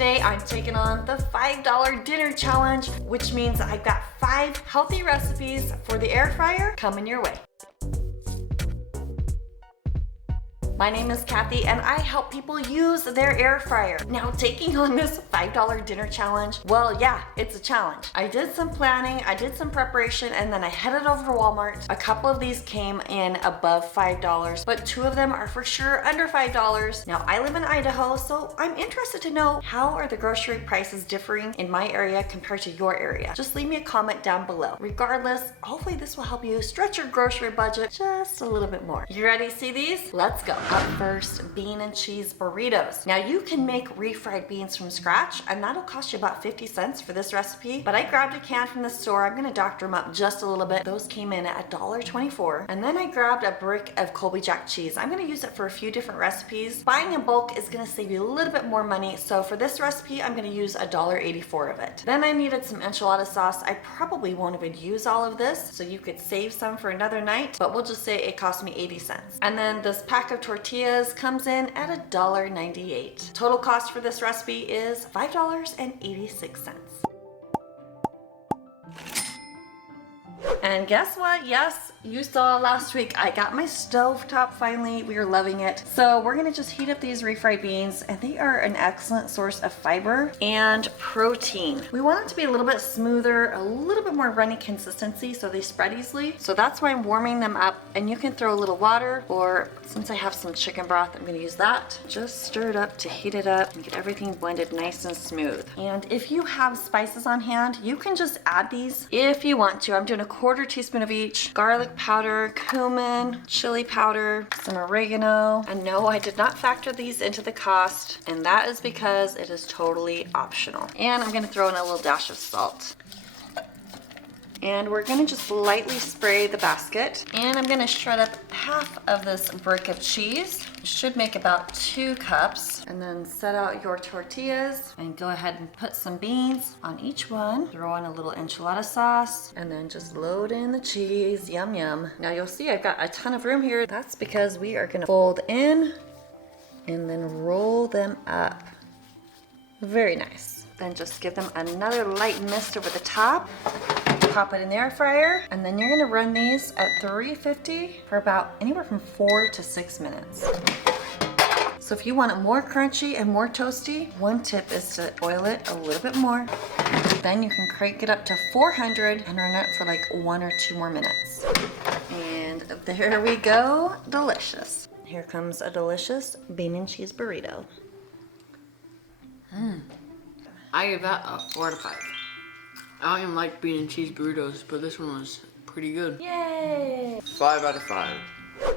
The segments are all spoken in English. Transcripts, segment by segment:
today I'm taking on the $5 dinner challenge, which means I've got 5 healthy recipes for the air fryer coming your way. My name is Kathy and I help people use their air fryer. Now, taking on this $5 dinner challenge, well, yeah, it's a challenge. I did some planning, I did some preparation, and then I headed over to Walmart. A couple of these came in above $5, but 2 of them are for sure under $5. Now, I live in Idaho, so I'm interested to know, how are the grocery prices differing in my area compared to your area? Just leave me a comment down below. Regardless, hopefully this will help you stretch your grocery budget just a little bit more. You ready to see these? Let's go. Up first, bean and cheese burritos. Now, you can make refried beans from scratch, and that'll cost you about 50 cents for this recipe, but I grabbed a can from the store. I'm gonna doctor them up just a little bit. Those came in at $1.24. And then I grabbed a brick of Colby Jack cheese. I'm gonna use it for a few different recipes. Buying in bulk is gonna save you a little bit more money, so for this recipe, I'm gonna use $1.84 of it. Then I needed some enchilada sauce. I probably won't even use all of this, so you could save some for another night, but we'll just say it cost me 80 cents. And then this pack of tortillas comes in at $1.98. Total cost for this recipe is $5.86. And guess what? Yes, you saw last week, I got my stovetop finally. We are loving it. So we're gonna just heat up these refried beans, and they are an excellent source of fiber and protein. We want it to be a little bit smoother, a little bit more runny consistency so they spread easily. So that's why I'm warming them up, and you can throw a little water, or since I have some chicken broth, I'm gonna use that. Just stir it up to heat it up and get everything blended nice and smooth. And if you have spices on hand, you can just add these if you want to. I'm doing a 1/4 teaspoon of each. Garlic powder, cumin, chili powder, some oregano. And no, I did not factor these into the cost, and that is because it is totally optional. And I'm gonna throw in a little dash of salt. And we're gonna just lightly spray the basket. And I'm gonna shred up half of this brick of cheese. It should make about 2 cups. And then set out your tortillas and go ahead and put some beans on each one. Throw in a little enchilada sauce and then just load in the cheese. Yum, yum. Now you'll see I've got a ton of room here. That's because we are gonna fold in and then roll them up. Very nice. Then just give them another light mist over the top. Pop it in the air fryer, and then you're gonna run these at 350 for about anywhere from 4 to 6 minutes. So if you want it more crunchy and more toasty, one tip is to oil it a little bit more. Then you can crank it up to 400 and run it for like 1 or 2 more minutes. And there we go, delicious. Here comes a delicious bean and cheese burrito. I give that a 4 out of 5. I don't even like bean and cheese burritos, but this one was pretty good. Yay! 5 out of 5.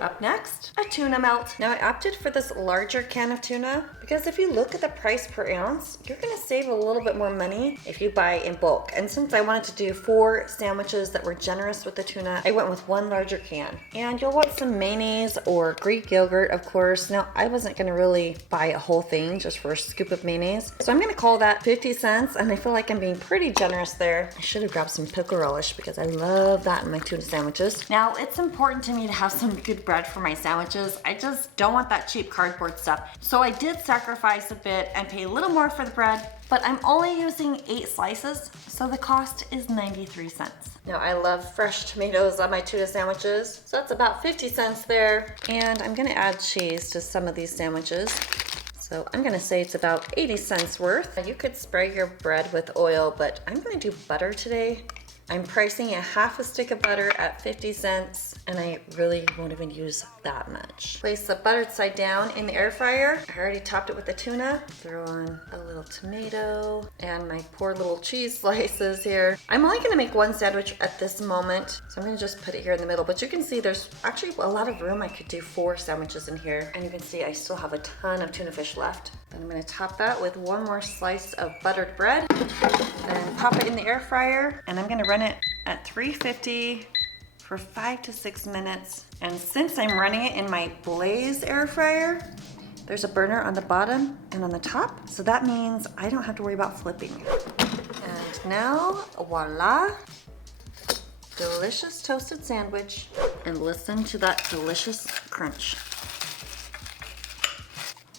Up next, a tuna melt. Now, I opted for this larger can of tuna because if you look at the price per ounce, you're gonna save a little bit more money if you buy in bulk. And since I wanted to do 4 sandwiches that were generous with the tuna, I went with 1 larger can. And you'll want some mayonnaise or Greek yogurt, of course. Now, I wasn't gonna really buy a whole thing just for a scoop of mayonnaise. So I'm gonna call that 50 cents, and I feel like I'm being pretty generous there. I should have grabbed some pickle relish because I love that in my tuna sandwiches. Now, it's important to me to have some good bread for my sandwiches. I just don't want that cheap cardboard stuff. So I did sacrifice a bit and pay a little more for the bread, but I'm only using 8 slices, so the cost is 93 cents. Now, I love fresh tomatoes on my tuna sandwiches, so that's about 50 cents there. And I'm gonna add cheese to some of these sandwiches. So I'm gonna say it's about 80 cents worth. You could spray your bread with oil, but I'm gonna do butter today. I'm pricing a half a stick of butter at 50 cents, and I really won't even use that much. Place the buttered side down in the air fryer. I already topped it with the tuna. Throw on a little tomato and my poor little cheese slices here. I'm only gonna make 1 sandwich at this moment, so I'm gonna just put it here in the middle. But you can see there's actually a lot of room. I could do 4 sandwiches in here. And you can see I still have a ton of tuna fish left. Then I'm gonna top that with 1 more slice of buttered bread. Then pop it in the air fryer, and I'm gonna run it at 350 for 5 to 6 minutes. And since I'm running it in my Blaze air fryer, there's a burner on the bottom and on the top, so that means I don't have to worry about flipping. And now, voila, delicious toasted sandwich. And listen to that delicious crunch.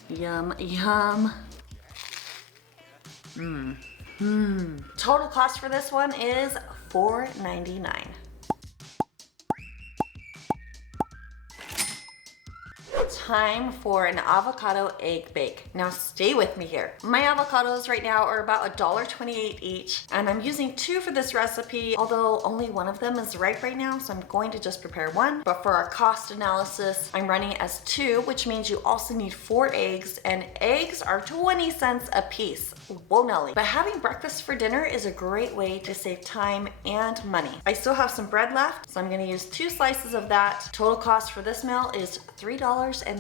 Yum, yum. Total cost for this one is $4.99. Time for an avocado egg bake. Now stay with me here. My avocados right now are about $1.28 each, and I'm using 2 for this recipe, although only one of them is ripe right now, so I'm going to just prepare 1. But for our cost analysis, I'm running as 2, which means you also need 4 eggs, and eggs are 20 cents a piece. Whoa Nelly. But having breakfast for dinner is a great way to save time and money. I still have some bread left, so I'm gonna use 2 slices of that. Total cost for this meal is $3.36.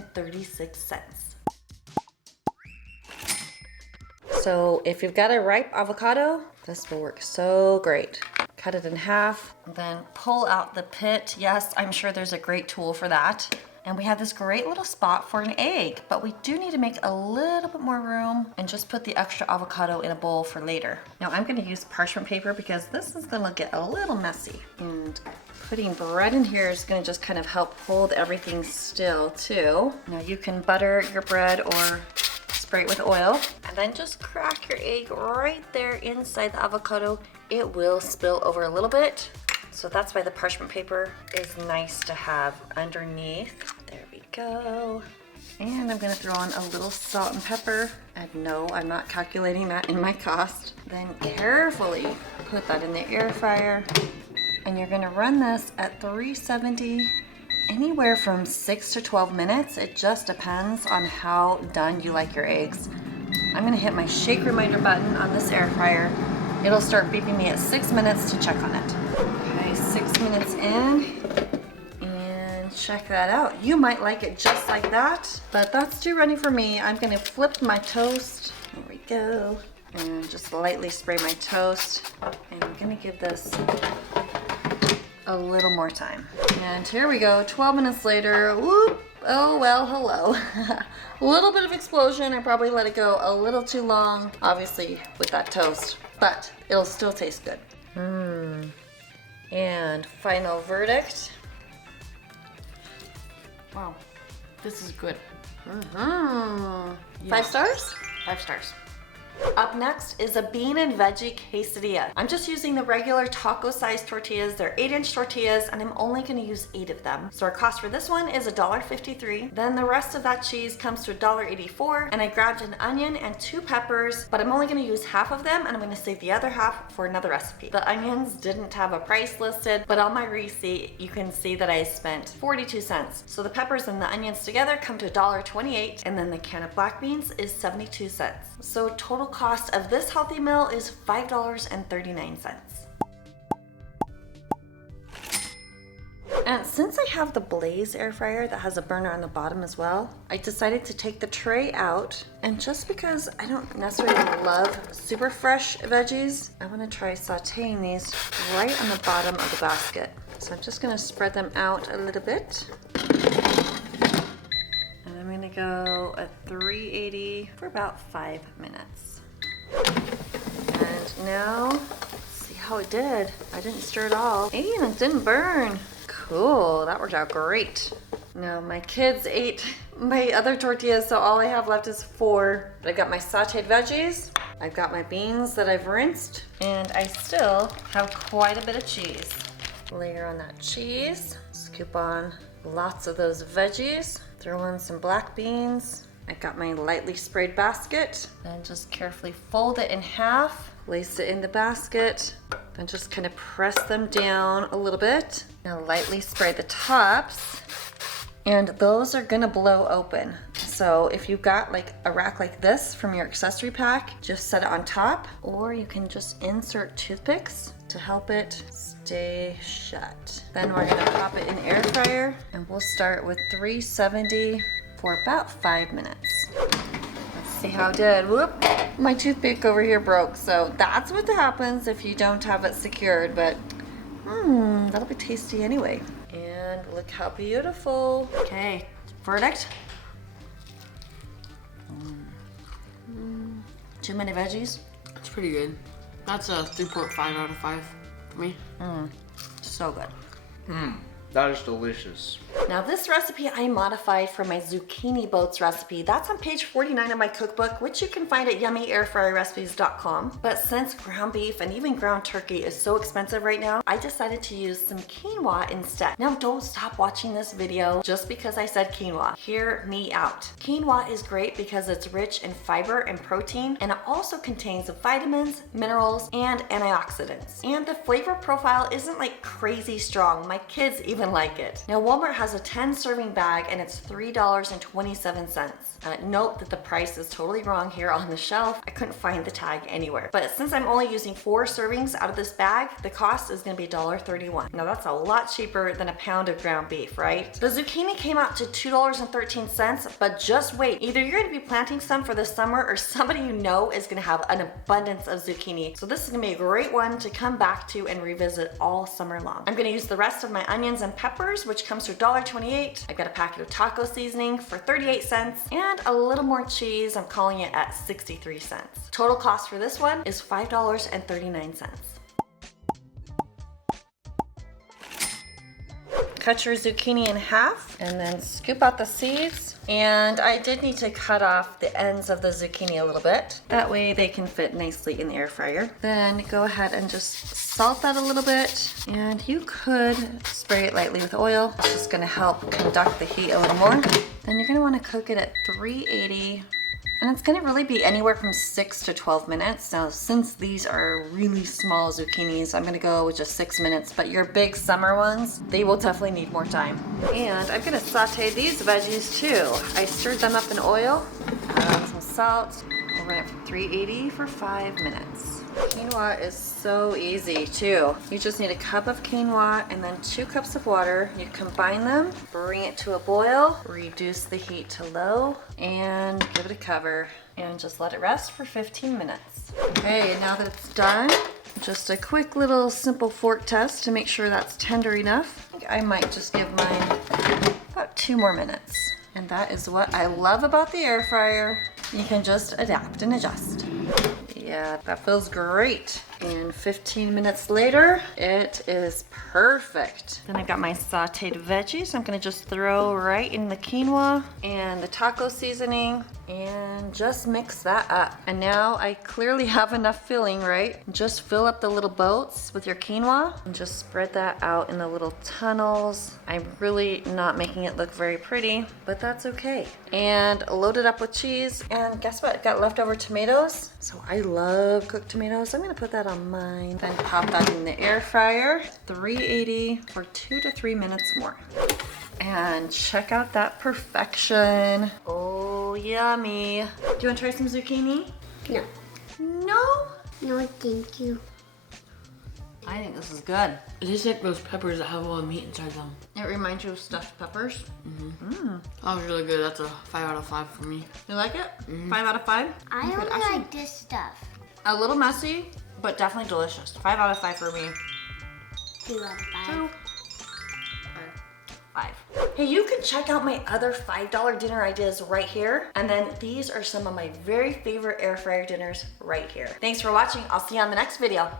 So if you've got a ripe avocado, this will work so great. Cut it in half, then pull out the pit. Yes, I'm sure there's a great tool for that. And we have this great little spot for an egg, but we do need to make a little bit more room and just put the extra avocado in a bowl for later. Now I'm gonna use parchment paper because this is gonna get a little messy. And putting bread in here is gonna just kind of help hold everything still too. Now you can butter your bread or spray it with oil, and then just crack your egg right there inside the avocado. It will spill over a little bit. So that's why the parchment paper is nice to have underneath. There we go. And I'm gonna throw on a little salt and pepper. And no, I'm not calculating that in my cost. Then carefully put that in the air fryer. And you're gonna run this at 370, anywhere from 6 to 12 minutes. It just depends on how done you like your eggs. I'm gonna hit my shake reminder button on this air fryer. It'll start beeping me at 6 minutes to check on it. Okay, 6 minutes in, and check that out. You might like it just like that, but that's too runny for me. I'm gonna flip my toast. There we go. And just lightly spray my toast. And I'm gonna give this a little more time. And here we go, 12 minutes later. Whoop. Oh, well, hello. A little bit of explosion. I probably let it go a little too long, obviously, with that toast, but it'll still taste good. And final verdict. Wow, this is good. Yeah. 5 stars? 5 stars. Up next is a bean and veggie quesadilla. I'm just using the regular taco sized tortillas. They're 8-inch tortillas, and I'm only going to use 8 of them. So our cost for this one is $1.53. Then the rest of that cheese comes to $1.84, and I grabbed an onion and 2 peppers, but I'm only going to use half of them, and I'm going to save the other half for another recipe. The onions didn't have a price listed, but on my receipt you can see that I spent 42 cents. So the peppers and the onions together come to $1.28, and then the can of black beans is 72 cents. So total cost of this healthy meal is $5.39. And since I have the Blaze air fryer that has a burner on the bottom as well, I decided to take the tray out, and just because I don't necessarily love super fresh veggies, I want to try sauteing these right on the bottom of the basket. So I'm just going to spread them out a little bit. And I'm going to go at 380 for about 5 minutes. And now, let's see how it did. I didn't stir it all. And it didn't burn. Cool, that worked out great. Now my kids ate my other tortillas, so all I have left is 4. But I got my sauteed veggies, I've got my beans that I've rinsed, and I still have quite a bit of cheese. Layer on that cheese, scoop on lots of those veggies, throw in some black beans. I got my lightly sprayed basket, and just carefully fold it in half, place it in the basket, then just kind of press them down a little bit. Now lightly spray the tops, and those are gonna blow open. So if you've got like a rack like this from your accessory pack, just set it on top, or you can just insert toothpicks to help it stay shut. Then we're gonna pop it in the air fryer, and we'll start with 370 for about 5 minutes. Let's see how it did. Whoop, my toothpick over here broke. So that's what happens if you don't have it secured, but that'll be tasty anyway. And look how beautiful. Okay, verdict. Too many veggies? It's pretty good. That's a 3.5 out of 5 for me. So good. That is delicious. Now this recipe I modified from my zucchini boats recipe. That's on page 49 of my cookbook, which you can find at yummyairfryerrecipes.com. But since ground beef and even ground turkey is so expensive right now, I decided to use some quinoa instead. Now don't stop watching this video just because I said quinoa. Hear me out. Quinoa is great because it's rich in fiber and protein, and it also contains vitamins, minerals, and antioxidants. And the flavor profile isn't like crazy strong. My kids even like it. Now Walmart has a 10 serving bag and it's $3.27. Note that the price is totally wrong here on the shelf. I couldn't find the tag anywhere. But since I'm only using 4 servings out of this bag, the cost is gonna be $1.31. Now that's a lot cheaper than a pound of ground beef, right? The zucchini came out to $2.13, but just wait. Either you're gonna be planting some for the summer or somebody you know is gonna have an abundance of zucchini. So this is gonna be a great one to come back to and revisit all summer long. I'm gonna use the rest of my onions and peppers, which comes to $1.28. I've got a packet of taco seasoning for 38 cents and a little more cheese. I'm calling it at 63 cents. Total cost for this one is $5.39. Cut your zucchini in half and then scoop out the seeds. And I did need to cut off the ends of the zucchini a little bit. That way they can fit nicely in the air fryer. Then go ahead and just salt that a little bit. And you could spray it lightly with oil. It's just gonna help conduct the heat a little more. Then you're gonna wanna cook it at 380. And it's gonna really be anywhere from 6 to 12 minutes. Now, since these are really small zucchinis, I'm gonna go with just 6 minutes, but your big summer ones, they will definitely need more time. And I'm gonna saute these veggies too. I stirred them up in oil, add on some salt. We'll run it from 380 for 5 minutes. Quinoa is so easy too. You just need a cup of quinoa and then 2 cups of water. You combine them, bring it to a boil, reduce the heat to low, and give it a cover and just let it rest for 15 minutes. Okay, now that it's done, just a quick little simple fork test to make sure that's tender enough. I think I might just give mine about 2 more minutes. And that is what I love about the air fryer. You can just adapt and adjust. Yeah, that feels great. And 15 minutes later, it is perfect. Then I've got my sauteed veggies. I'm gonna just throw right in the quinoa and the taco seasoning and just mix that up. And now I clearly have enough filling, right? Just fill up the little boats with your quinoa and just spread that out in the little tunnels. I'm really not making it look very pretty, but that's okay. And load it up with cheese. And guess what? Got leftover tomatoes. So I love cooked tomatoes. I'm gonna put that on mine. Then pop that in the air fryer, 380 for 2 to 3 minutes more. And check out that perfection. Oh, yummy. Do you want to try some zucchini? No. No? No, thank you. I think this is good. It tastes like those peppers that have all the meat inside them. It reminds you of stuffed peppers. That was really good. That's a 5 out of 5 for me. You like it? 5 out of 5? I Good. only Actually, like this stuff. a little messy, but definitely delicious. 5 out of 5 for me. 2 out of 5. 2. 5. Hey, you can check out my other $5 dinner ideas right here. And then these are some of my very favorite air fryer dinners right here. Thanks for watching. I'll see you on the next video.